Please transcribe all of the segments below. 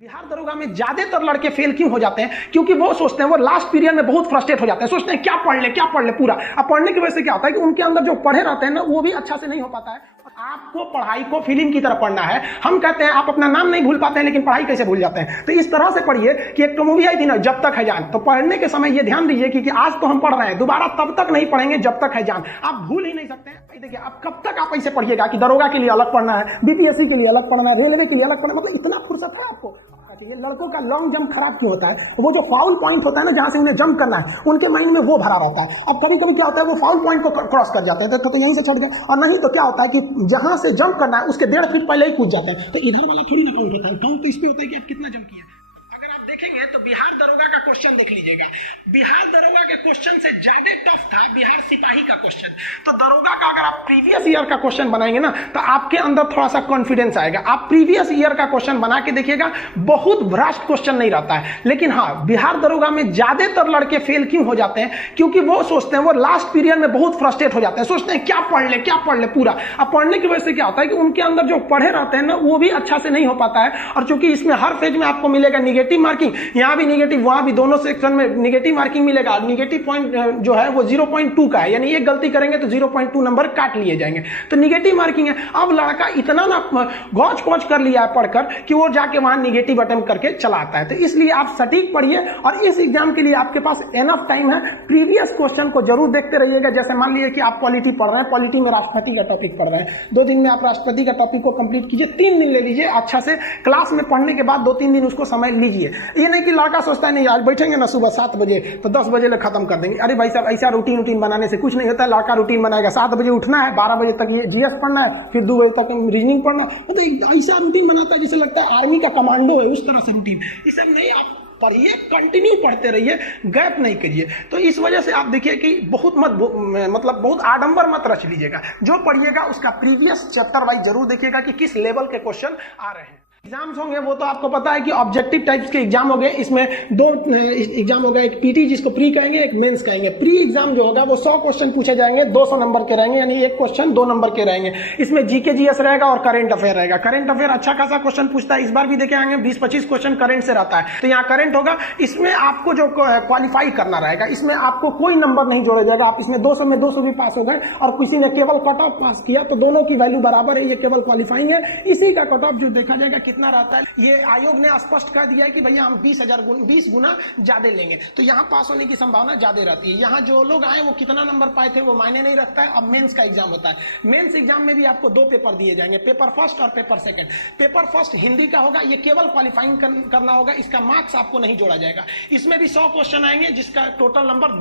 बिहार दरोगा में ज्यादातर लड़के फेल क्यों हो जाते हैं? क्योंकि वो सोचते हैं, वो लास्ट पीरियड में बहुत फ्रस्ट्रेट हो जाते हैं, सोचते हैं क्या पढ़ ले पूरा। अब पढ़ने की वजह से क्या होता है कि उनके अंदर जो पढ़े रहते हैं ना, वो भी अच्छा से नहीं हो पाता है। आपको पढ़ाई को फिल्म की तरह पढ़ना है। हम कहते हैं आप अपना नाम नहीं भूल पाते हैं, लेकिन पढ़ाई कैसे भूल जाते हैं? तो इस तरह से पढ़िए कि एक तो मूवी आई थी ना, जब तक है जान। तो पढ़ने के समय ये ध्यान दीजिए कि आज तो हम पढ़ रहे हैं, दोबारा तब तक नहीं पढ़ेंगे जब तक है जान। आप भूल ही नहीं सकते हैं। देखिए, आप कब तक आप ऐसे पढ़िएगा कि दरोगा के लिए अलग पढ़ना है, बीपीएससी के लिए अलग पढ़ना है, रेलवे के लिए अलग पढ़ना है? मतलब इतना फुर्सत है आपको? ये लड़कों का लॉन्ग जंप खराब क्यों होता है? वो जो फाउल पॉइंट होता है ना, जहां से उन्हें जंप करना है, उनके माइंड में वो भरा रहता है। अब कभी कभी क्या होता है, वो फाउल पॉइंट को क्रॉस कर जाते हैं, तो यहीं से छट गए। और नहीं तो क्या होता है कि जहां से जंप करना है उसके 1.5 फीट पहले ही कूद जाते हैं। तो इधर वाला थोड़ी ना काउंट होता है, काउंट तो इस पे होता है कि आप कितना जंप किया। अगर आप देखेंगे तो बिहार दरोगा का क्वेश्चन देख लीजिएगा। बिहार दरोगा के क्वेश्चन से ज्यादा टफ था बिहार सिपाही का क्वेश्चन। तो दरोगा का अगर आप प्रीवियस ईयर का क्वेश्चन बनाएंगे ना, तो आपके अंदर थोड़ा सा कॉन्फिडेंस आएगा। आप प्रीवियस ईयर का क्वेश्चन बना के देखिएगा, बहुत भ्रष्ट क्वेश्चन नहीं रहता है। लेकिन हाँ, बिहार दरोगा में ज्यादातर लड़के फेल क्यों हो जाते हैं? क्योंकि वो सोचते हैं, वो लास्ट पीरियड में बहुत फ्रस्ट्रेट हो जाते हैं, सोचते हैं क्या पढ़ ले पूरा। अब पढ़ने की वजह से क्या होता है कि उनके अंदर जो पढ़े रहते हैं ना, वो भी अच्छा से नहीं हो पाता है। और चूंकि इसमें हर फेज में आपको मिलेगा निगेटिव मार्किंग, यहाँ भी निगेटिव, वहां भी, दोनों सेक्शन में निगेटिव मार्किंग मिलेगा। निगेटिव पॉइंट जो है वो 0.2 का है, यानी एक गलती करेंगे तो 0.2 नंबर काट लिए जाएंगे। तो निगेटिव मार्किंग है। अब लड़का इतना ना गौच पौच कर लिया है पढ़कर कि वो जाके वहां निगेटिव अटेम्प्ट करके चला आता है। तो इसलिए आप सटीक पढ़िए, और इस एग्जाम के लिए आपके पास एनफ टाइम है। प्रीवियस क्वेश्चन को जरूर देखते रहिएगा। जैसे मान लीजिए कि आप पॉलिटी पढ़ रहे हैं, पॉलिटी में राष्ट्रपति का टॉपिक पढ़ रहे हैं, 2 दिन में आप राष्ट्रपति का टॉपिक को कंप्लीट कीजिए। 3 दिन ले लीजिए अच्छा से, क्लास में पढ़ने के बाद 2-3 दिन उसको समय लीजिए। ये नहीं कि लड़का सोचता है नहीं आज बैठेंगे ना सुबह 7 बजे तो 10 बजे तक खत्म कर देंगे। अरे भाई साहब, ऐसा रूटीन बनाने से कुछ नहीं होता है। लड़का रूटीन बनाएगा, 7 बजे उठना है, 12 बजे तक ये जीएस पढ़ना है, फिर 2 बजे तक रीजनिंग पढ़ना है। मतलब ऐसा रूटीन बनाता है जिसे लगता है आर्मी का कमांडो है, उस तरह से रूटीन। इस सब नहीं, आप पढ़िए, कंटिन्यू पढ़ते रहिए, गैप नहीं करिए। तो इस वजह से आप देखिए कि बहुत आडंबर मत रच लीजिएगा। जो पढ़िएगा उसका प्रीवियस चैप्टर वाइज जरूर देखिएगा कि किस लेवल के क्वेश्चन आ रहे हैं। एग्जाम्स होंगे वो तो आपको पता है कि ऑब्जेक्टिव टाइप्स के एग्जाम हो गए। इसमें 2 एग्जाम हो गए, एक पीटी जिसको प्री कहेंगे, एक मेंस कहेंगे। प्री एग्जाम जो होगा वो 100 क्वेश्चन पूछे जाएंगे, 200 नंबर के रहेंगे, यानी एक क्वेश्चन 2 नंबर के रहेंगे। इसमें जीके जीएस रहेगा और करंट अफेयर रहेगा। करंट अफेयर अच्छा खासा क्वेश्चन पूछता है, इस बार भी देखे आएंगे 20-25 क्वेश्चन करंट से रहता है। तो यहाँ करंट होगा, इसमें आपको जो क्वालिफाई करना रहेगा, इसमें आपको कोई नंबर नहीं जोड़ा जाएगा। आप इसमें 200 में 200 भी पास हो गए और किसी ने केवल कट ऑफ पास किया तो दोनों की वैल्यू बराबर है, ये केवल क्वालिफाइंग है। इसी का कट ऑफ जो देखा जाएगा कितना रहता है, ये आयोग ने स्पष्ट कर दिया है कि भैया हम 20 गुना ज्यादा लेंगे, तो यहाँ पास होने की संभावना ज्यादा रहती है। यहाँ जो लोग आए वो कितना नंबर पाए थे वो मायने नहीं रखता है। अब मेंस का एग्जाम होता है। मेंस एग्जाम में भी आपको 2 पेपर दिए जाएंगे, पेपर फर्स्ट और paper second. Paper first Hindi का होगा, ये केवल क्वालिफाइंग करना होगा, इसका मार्क्स आपको नहीं जोड़ा जाएगा। इसमें भी 100 क्वेश्चन आएंगे, जिसका टोटल नंबर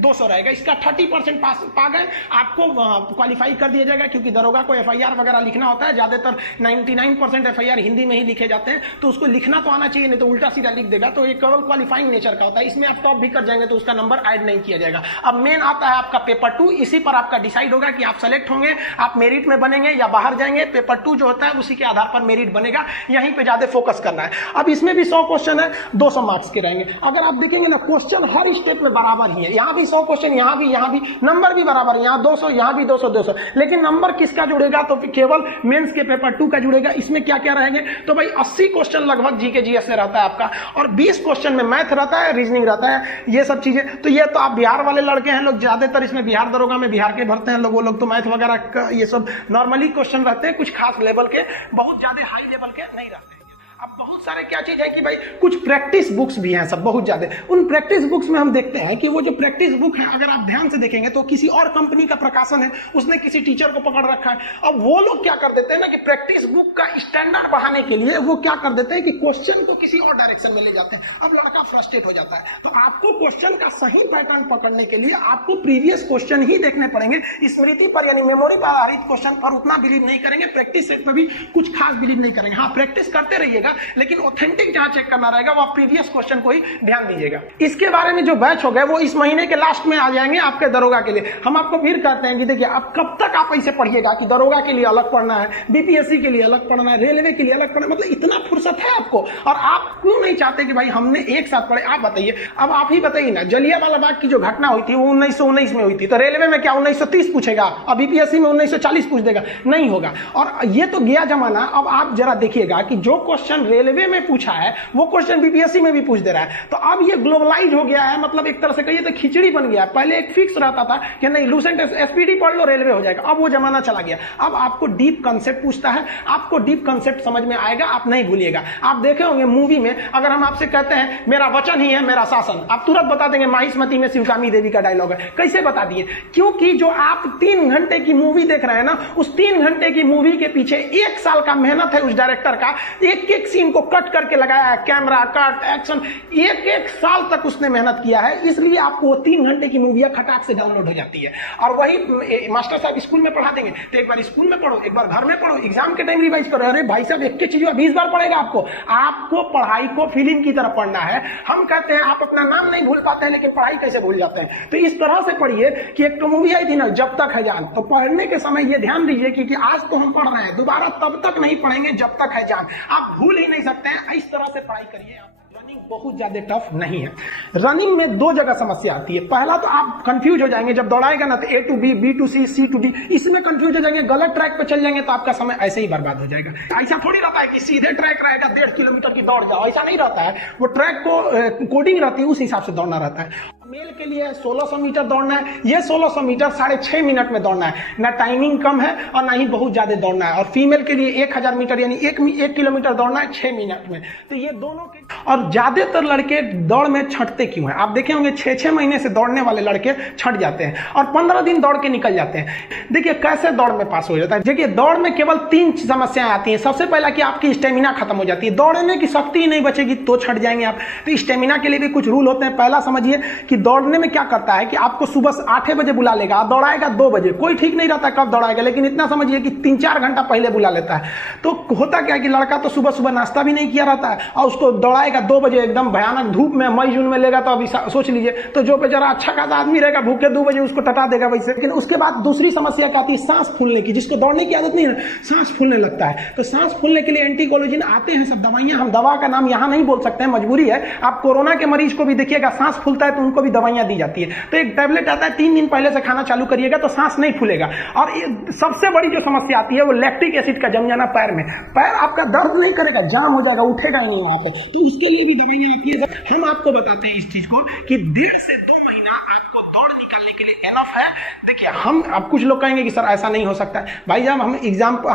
200 रहेगा। इसका 30% पास पा गए आपको क्वालिफाई कर दिया जाएगा, क्योंकि दरोगा को एफआईआर वगैरह लिखना होता है। ज्यादातर 99% एफआईआर हिंदी में ही लिखे जाते हैं, तो उसको लिखना तो आना चाहिए, नहीं तो उल्टा सीधा लिख देगा। तो ये केवल क्वालिफाइंग नेचर का होता है। इसमें आप टॉप भी कर जाएंगे तो उसका नंबर ऐड नहीं किया जाएगा। अब मेन आता है आपका पेपर 2। इसी पर आपका डिसाइड होगा कि आप सेलेक्ट होंगे, आप मेरिट में बनेंगे या बाहर जाएंगे। पेपर 2 जो होता है उसी के आधार पर मेरिट बनेगा, यहीं पे ज्यादा फोकस करना है। अब इसमें भी 100 क्वेश्चन है, 200 मार्क्स के रहेंगे। अगर आप देखेंगे ना, क्वेश्चन हर स्टेप में बराबर ही है। यहाँ भी 100 क्वेश्चन, यहाँ भी नंबर भी बराबर है। यहाँ 200, यहाँ भी 200। लेकिन नंबर किसका जुड़ेगा? तो केवल मेंस के पेपर 2 का जुड़ेगा। इसमें क्या क्या रहेंगे? तो भाई 80 क्वेश्चन लगभग जीके जीएस से रहता है आपका, और 20 क्वेश्चन में मैथ रहता है, रीजनिंग रहता है, ये सब चीजें। तो ये तो आप बिहार वाले लड़के हैं लोग, ज्यादातर इसमें बिहार दरोगा में बिहार के भरते हैं लोग, वो लोग तो मैथ वगैरह ये सब नॉर्मली क्वेश्चन रहते हैं, कुछ खास लेवल के, बहुत ज्यादा हाई लेवल के नहीं रहते हैं। अब बहुत सारे क्या चीज है कि भाई कुछ प्रैक्टिस बुक्स भी हैं सब, बहुत ज्यादा। उन प्रैक्टिस बुक्स में हम देखते हैं कि वो जो प्रैक्टिस बुक है, अगर आप ध्यान से देखेंगे तो किसी और कंपनी का प्रकाशन है, उसने किसी टीचर को पकड़ रखा है। अब वो लोग क्या कर देते हैं ना कि प्रैक्टिस बुक का स्टैंडर्ड बढ़ाने के लिए वो क्या कर देते हैं कि क्वेश्चन को किसी और डायरेक्शन में ले जाते हैं। अब लड़का फ्रस्ट्रेट हो जाता है। तो आपको क्वेश्चन का सही पैटर्न पकड़ने के लिए आपको प्रीवियस क्वेश्चन ही देखने पड़ेंगे। स्मृति पर यानी मेमोरी पर आधारित क्वेश्चन पर उतना बिलीव नहीं करेंगे, प्रैक्टिस सेट पर भी कुछ खास बिलीव नहीं करेंगे। हाँ, प्रैक्टिस करते रहिएगा, लेकिन ऑथेंटिक जहां चेक करना रहेगा वो प्रीवियस क्वेश्चन को ही ध्यान दीजिएगा। इसके बारे में जो बैच हो गए वो इस महीने के लास्ट में आ जाएंगे आपके दरोगा के लिए। हम आपको फिर कहते हैं कि देखिए, अब कब तक आप ऐसे पढ़िएगा कि दरोगा के लिए अलग पढ़ना है, बीपीएससी के लिए अलग पढ़ना है, रेलवे के लिए अलग पढ़ना है। मतलब इतना फुर्सत है आपको, और आप क्यों नहीं चाहते कि भाई हमने एक साथ पढ़े? आप बताइए, अब आप ही बताइए ना, जलियांवाला बाग की जो घटना हुई थी वो 1919 में हुई थी, तो रेलवे में क्या 1930 पूछेगा? अब बीपीएससी में 1940 पूछ देगा? नहीं होगा। और ये तो गया जमाना। अब आप जरा देखिएगा कि जो क्वेश्चन क्वेश्चन रेलवे में पूछा है वो क्वेश्चन बीपीएससी में भी पूछ दे रहा है। तो अब ये ग्लोबलाइज हो गया है, मतलब एक तरह से कहिए तो खिचड़ी बन गया। पहले एक फिक्स रहता था कि नहीं लूसेंट एसपीडी पढ़ लो रेलवे हो जाएगा, अब वो जमाना चला गया। अब आपको डीप कंसेप्ट पूछता है, आपको डीप कंसेप्ट समझ में आएगा, आप नहीं भूलिएगा। आप देखे होंगे मूवी में अगर हम आपसे कहते हैं मेरा वचन ही है मेरा शासन, आप तुरंत बता देंगे माहिष्मती में शिवकामी देवी का डायलॉग है। कैसे बता दिए? क्योंकि जो आप 3 घंटे की मूवी देख रहे हैं ना, उस 3 घंटे की मूवी के पीछे 1 साल का मेहनत है उस डायरेक्टर का। एक एक सीन को कट करके लगाया है, कैमरा कट एक्शन, एक साल तक उसने मेहनत किया है। इसलिए आपको 3 घंटे की मूवियां खटाक से डाउनलोड हो जाती है। और वही मास्टर साहब स्कूल में पढ़ा देंगे तो एक बार स्कूल में पढ़ो, एक बार घर में पढ़ो, एग्जाम के टाइम रिवाइज करो। अरे भाई साहब एक चीज 20 बार पढ़ेगा आपको पढ़ाई को फिल्म की तरफ पढ़ना है। हम कहते हैं आप अपना नाम नहीं भूल पाते हैं, लेकिन पढ़ाई कैसे भूल जाते हैं? तो इस तरह से पढ़िए कि एक तो मूवी आई थी ना जब तक है जान, तो पढ़ने के समय ये ध्यान दीजिए कि आज तो हम पढ़ रहे हैं, दोबारा तब तक नहीं पढ़ेंगे जब तक है जान। आप भूल ही नहीं सकते हैं। इस तरह से पढ़ाई करिए। रनिंग बहुत ज्यादा टफ नहीं है। रनिंग में 2 जगह समस्या आती है। पहला तो आप कंफ्यूज हो जाएंगे जब दौड़ाएगा ना, तो A to B, B to C, C to D, इसमें कंफ्यूज हो जाएंगे, गलत ट्रैक पे चल जाएंगे तो आपका समय ऐसे ही बर्बाद हो जाएगा। ऐसा थोड़ी रहता है कि सीधे ट्रैक रहेगा 1.5 किलोमीटर की दौड़ जाओ, ऐसा नहीं रहता है। वो ट्रैक को कोडिंग रहती है, उस हिसाब से दौड़ना रहता है। मेल के लिए 1600 मीटर दौड़ना है, ये 1600 मीटर 6.5 मिनट में दौड़ना है। ना टाइमिंग कम है और ना ही बहुत ज्यादा दौड़ना है। और फीमेल के लिए 1000 मीटर यानी 1 किलोमीटर दौड़ना है 6 मिनट में। तो ये दोनों के और ज्यादातर लड़के दौड़ में छटते क्यों हैं? आप देखे होंगे 6-6 महीने से दौड़ने वाले लड़के छट जाते हैं और 15 दिन दौड़ के निकल जाते हैं। देखिए कैसे दौड़ में पास हो जाता है। देखिए दौड़ में केवल 3 समस्याएं आती हैं। सबसे पहला कि आपकी स्टेमिना खत्म हो जाती है, दौड़ने की शक्ति ही नहीं बचेगी तो छट जाएंगे आप। तो स्टेमिना के लिए भी कुछ रूल होते हैं। पहला समझिए कि दौड़ने में क्या करता है कि आपको सुबह 8 बजे बुला लेगा, दौड़ाएगा 2 बजे। कोई ठीक नहीं रहता कब दौड़ाएगा, लेकिन इतना समझिए कि 3-4 घंटा पहले बुला लेता है। तो होता क्या है कि लड़का तो सुबह सुबह नाश्ता भी नहीं किया रहता है और उसको दौड़ाएगा 2 बजे एकदम भयानक धूप में, मई जून में लेगा तो अभी सोच लीजिए। तो जो बेचारा अच्छा खासा आदमी रहेगा भूखे 2 बजे उसको टटा देगा वैसे। लेकिन उसके बाद दूसरी समस्या क्या आती है? सांस फूलने की। जिसको दौड़ने की आदत नहीं है सांस फूलने लगता है। तो सांस फूलने के लिए एंटीकोलिन आते हैं सब दवाइयां। हम दवा का नाम यहां नहीं बोल सकते हैं, मजबूरी है। आप कोरोना के मरीज को भी देखिएगा सांस फूलता है तो उनको भी दवाइयां दी जाती है। तो एक टैबलेट आता है, 3 दिन पहले से खाना चालू करिएगा तो सांस नहीं फूलेगा। और सबसे बड़ी जो समस्या आती है वो लैक्टिक एसिड का जम जाना पैर में। पैर आपका दर्द नहीं करेगा, जाम हो जाएगा, उठेगा ही नहीं वहां पे। तो उसके लिए भी दवाइयां आती है। हम आपको बताते हैं इस चीज को कि 1.5 से 2 महीना आपको दौड़ निकालने के लिए एनफ है। देखिए अब कुछ लोग कहेंगे कि सर ऐसा नहीं हो सकता है। भाई जब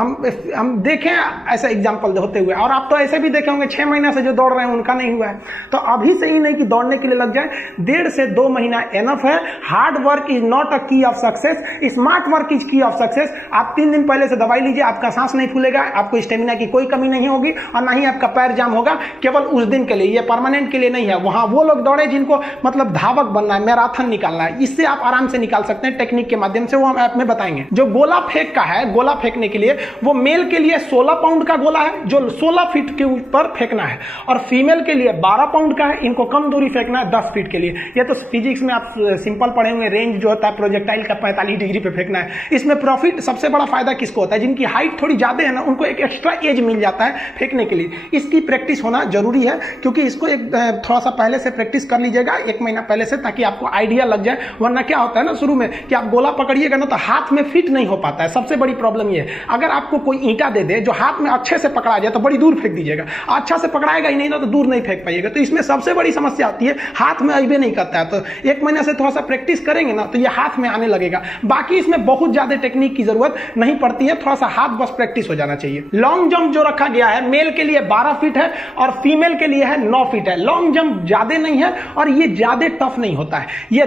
हम देखें ऐसा एग्जाम्पल होते हुए, और आप तो ऐसे भी देखे होंगे 6 महीना से जो दौड़ रहे हैं उनका नहीं हुआ है। तो अभी से ही नहीं कि दौड़ने के लिए लग जाए, 1.5 से 2 महीना एनफ है। Hard work is not a की of success, smart work is की ऑफ सक्सेस। आप 3 दिन पहले से दवाई लीजिए, आपका सांस नहीं फूलेगा, आपको स्टेमिना की कोई कमी नहीं होगी और ना ही आपका पैर जाम होगा। केवल उस दिन के लिए, ये परमानेंट के लिए नहीं है। वहां वो लोग दौड़े जिनको मतलब धावक बनना है, मैराथन निकालना है, इससे आप आराम से निकाल सकते हैं टेक्निक के माध्यम से। वो हम ऐप में बताएंगे। जो गोला फेंक का है, गोला फेंकने के लिए वो मेल के लिए 16 पाउंड का गोला है जो 16 फीट के ऊपर फेंकना है, और फीमेल के लिए 12 पाउंड का है, इनको कम दूरी फेंकना है 10 फीट के लिए। ये तो फिजिक्स में आप सिंपल पढ़े होंगे, रेंज जो होता है प्रोजेक्टाइल का 45 डिग्री पे फेंकना है। इसमें प्रॉफिट सबसे बड़ा फायदा किसको होता है? जिनकी हाइट थोड़ी ज्यादा है ना, उनको एक एक्स्ट्रा एज मिल जाता है फेंकने के लिए। इसकी प्रैक्टिस होना जरूरी है, क्योंकि इसको एक थोड़ा सा पहले से प्रैक्टिस कर लीजिएगा 1 महीना पहले से, ताकि आपको आइडिया लग जाए। वरना क्या होता है ना शुरू में कि आप गोला पकड़िएगा ना तो हाथ में फिट नहीं हो पाता है। सबसे बड़ी प्रॉब्लम ये है। अगर आपको कोई ईंटा दे दे जो हाथ में अच्छे से पकड़ा जाए तो बड़ी दूर फेंक दीजिएगा, अच्छा से पकड़ाएगा ही नहीं ना तो दूर नहीं फेंक पाइएगा। तो इसमें सबसे बड़ी समस्या आती है हाथ में अइबे नहीं करता है। तो 1 महीने से थोड़ा सा प्रैक्टिस करेंगे ना तो ये हाथ में आने लगेगा। बाकी इसमें बहुत ज्यादा टेक्निक की जरूरत नहीं पड़ती है, थोड़ा सा हाथ बस प्रैक्टिस हो जाना चाहिए। लॉन्ग जंप जो रखा गया है मेल के लिए 12 फीट है और फीमेल के लिए है 9 फीट है। लॉन्ग जंप ज्यादा नहीं है और ये ज्यादा टफ नहीं होता है। ये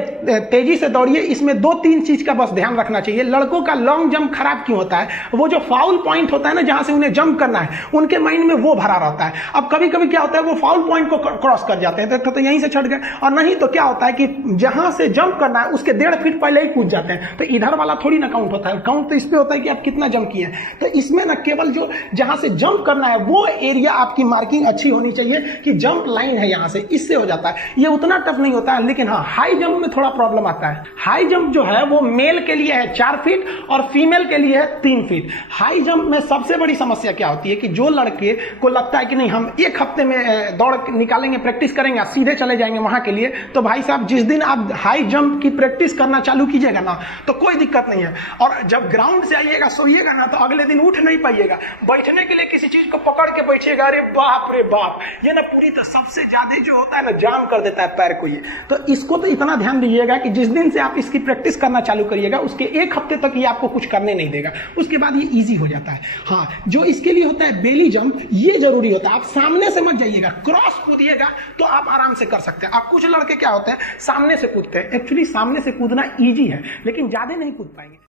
तेजी से दौड़िए। इसमें 2-3 चीज का बस ध्यान रखना चाहिए। लड़कों का लॉन्ग जंप खराब क्यों होता है? वो जो फाउल पॉइंट होता है ना, जहां से उन्हें जंप करना है, उनके माइंड में वो भरा रहता है। अब कभी कभी क्या होता है वो फाउल पॉइंट को क्रॉस कर जाते हैं तो यहीं से छट गए, और नहीं तो क्या होता है कि जहां से जंप करना है उसके 1.5 फीट पहले ही कूद जाते हैं। तो इधर वाला थोड़ी ना काउंट होता है, काउंट तो इस पे होता है कि आप कितना जंप किए। तो इसमें ना केवल जो जहां से जंप करना है वो एरिया आपकी मार्किंग अच्छी होनी चाहिए कि जंप लाइन है यहां से, इससे हो जाता है। ये उतना टफ नहीं होता है, लेकिन हाँ हाई जंप में थोड़ा प्रॉब्लम आता है। हाई जंप जो है वो मेल के लिए है 4 फीट और फीमेल के लिए है 3 फीट। हाई जंप में सबसे बड़ी समस्या क्या होती है कि जो लड़के को लगता है कि नहीं हम 1 हफ्ते में दौड़ निकालेंगे, प्रैक्टिस करेंगे, सीधे चले जाएंगे वहां के लिए, तो भाई साहब जिस दिन आप हाई जंप की प्रैक्टिस करना चालू कीजिएगा ना तो कोई दिक्कत नहीं है, और जब ग्राउंड से आइएगा सोइएगा ना तो अगले दिन उठ नहीं पाइएगा, बैठने के लिए किसी चीज को पकड़ के बैठिएगा, अरे बाप रे बाप, ये ना पूरी तो सबसे ज्यादा जो होता है ना जाम कर देता है पैर को ये। तो इसको तो इतना ध्यान दीजिएगा कि जिस दिन से आप इसकी प्रैक्टिस करना चालू करिएगा उसके 1 हफ्ते तक ये आपको कुछ करने नहीं देगा, उसके बाद ये इजी हो जाता है। हाँ, जो इसके लिए होता है बेली जंप, ये जरूरी होता है। आप सामने से मत जाइएगा, क्रॉस कूदिएगा तो आप आराम से कर सकते हैं। आप कुछ लड़के क्या होते हैं सामने से कूदते हैं, एक्चुअली सामने से कूदना ईजी है लेकिन ज्यादा नहीं कूद पाएंगे।